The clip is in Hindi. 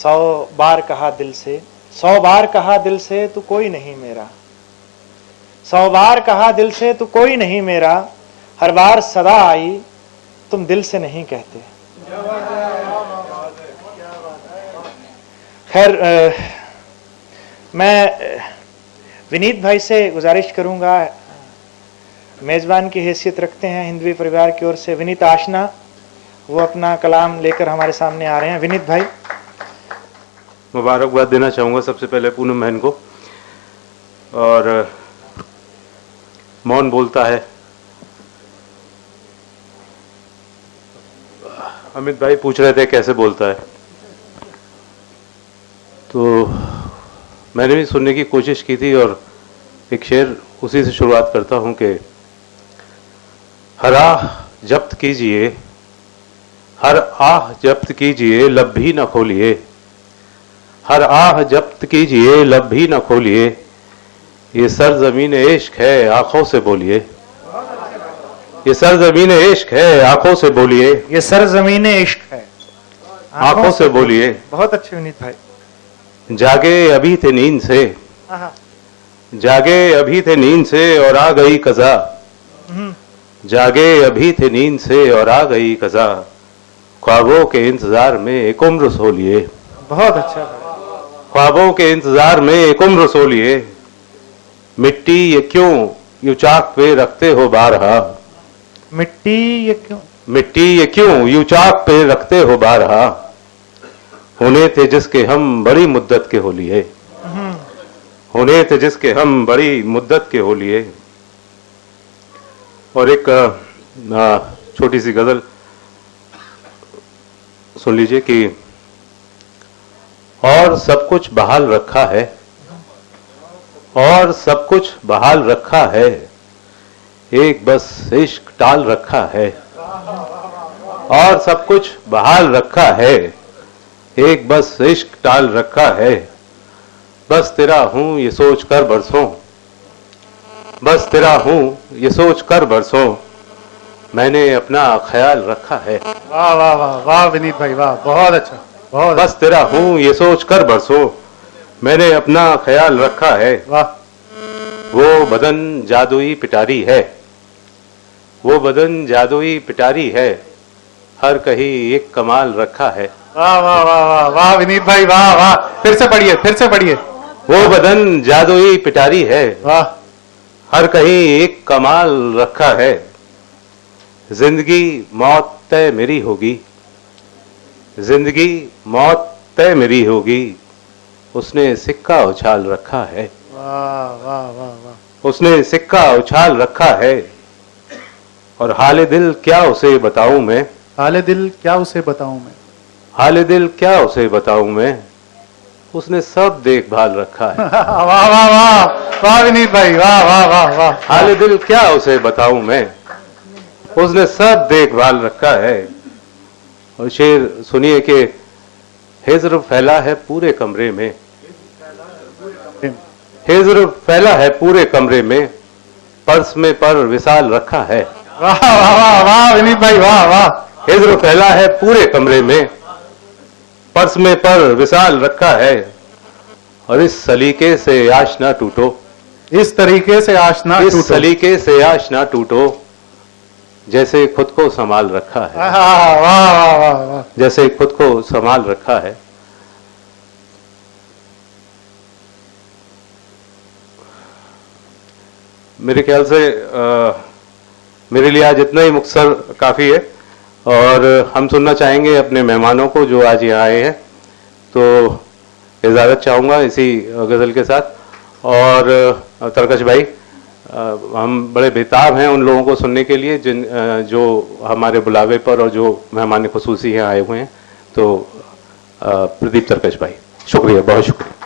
100 बार कहा दिल से, 100 बार कहा दिल से तू कोई नहीं मेरा, 100 बार कहा दिल से तू कोई नहीं मेरा, हर बार सदा आई तुम दिल से नहीं कहते। खैर, मैं विनीत भाई से गुजारिश करूंगा, मेजबान की हैसियत रखते हैं हिंदवी परिवार की ओर से विनीत आशना, वो अपना कलाम लेकर हमारे सामने आ रहे हैं। विनीत भाई। मुबारकबाद देना चाहूँगा सबसे पहले पूनम बहन को। और मौन बोलता है, अमित भाई पूछ रहे थे कैसे बोलता है, तो मैंने भी सुनने की कोशिश की थी और एक शेर उसी से शुरुआत करता हूँ कि हर आह जब्त कीजिए, हर आह जब्त कीजिए, लब भी न खोलिए, हर आह जब्त कीजिए, लब भी न खोलिए, ये सरजमीन इश्क है आंखों से बोलिए, ये सरजमीन इश्क है आंखों से बोलिए, ये सरजमीन इश्क है आंखों से बोलिए। बहुत अच्छे विनीत भाई। जागे अभी थे नींद से, जागे अभी थे नींद से और आ गई कज़ा, जागे अभी थे नींद से और आ गई कज़ा, ख्वाबों के इंतजार में एक उम्र सो लिए। बहुत अच्छा। ख्वाबों के इंतजार में एक उम्र सो लिए, मिट्टी ये क्यों यूं चाक पे रखते हो बारहा, मिट्टी ये क्यों, मिट्टी ये क्यों यूं चाक पे रखते हो बारहा, होने थे जिसके हम बड़ी मुद्दत के हो लिए, होने थे जिसके हम बड़ी मुद्दत के हो लिए। और एक छोटी सी गजल सुन लीजिए कि और सब कुछ बहाल रखा है, और सब कुछ बहाल रखा है, एक बस इश्क टाल रखा है, और सब कुछ बहाल रखा है, एक बस इश्क टाल रखा है, बस तेरा हूं ये सोच कर बरसों, बस तेरा हूं ये सोच कर बरसों, मैंने अपना ख्याल रखा है। वाह वाह वाह वाह विनीत भाई वाह, बहुत अच्छा, बहुत। बस तेरा हूं ये सोच कर बरसों, मैंने अपना ख्याल रखा है। वाह। वो बदन जादुई पिटारी है, वो बदन जादुई पिटारी है, हर कहीं एक कमाल रखा है। वाह वाह वाह वाह वाह विनीत भाई वाह वाह, फिर से पढ़िए, फिर से पढ़िए। वो बदन जादुई पिटारी है, वाह, हर कहीं एक कमाल रखा है, जिंदगी मौत तय मेरी होगी, जिंदगी मौत तय मेरी होगी, उसने सिक्का उछाल रखा है। वाह वाह वाह वाह, उसने सिक्का उछाल रखा है, और हाले दिल क्या उसे बताऊं मैं, हाले दिल क्या उसे बताऊं मैं, हाले दिल क्या उसे बताऊं मैं, उसने सब देखभाल रखा है। वाह वाह वाह वाह विनीत भाई वाह वाह वाह वाह, हाले दिल क्या उसे बताऊं मैं, उसने सब देखभाल रखा है। और शेर सुनिए कि हिज्र फैला है पूरे कमरे में, हिज्र फैला है पूरे कमरे में, पर्स में पर विशाल रखा है। वाह वाह वाह वाह विनीत भाई वाह वाह, हिज्र फैला है पूरे कमरे में, पर्स में पर विशाल रखा है, और इस सलीके से आश ना टूटो, इस तरीके से आश ना इस टूटो, सलीके से आश ना टूटो, जैसे खुद को संभाल रखा है। वाह वाह वाह वाह वाह, जैसे खुद को संभाल रखा है। मेरे ख्याल से मेरे लिए आज इतना ही मुख्तसर काफ़ी है, और हम सुनना चाहेंगे अपने मेहमानों को जो आज यहाँ आए हैं, तो इजाज़त चाहूँगा इसी गज़ल के साथ। और तरकश भाई, हम बड़े बेताब हैं उन लोगों को सुनने के लिए जिन जो हमारे बुलावे पर और जो मेहमान खुसूसी यहाँ आए हुए हैं। तो प्रदीप तरकश भाई, शुक्रिया, बहुत शुक्रिया।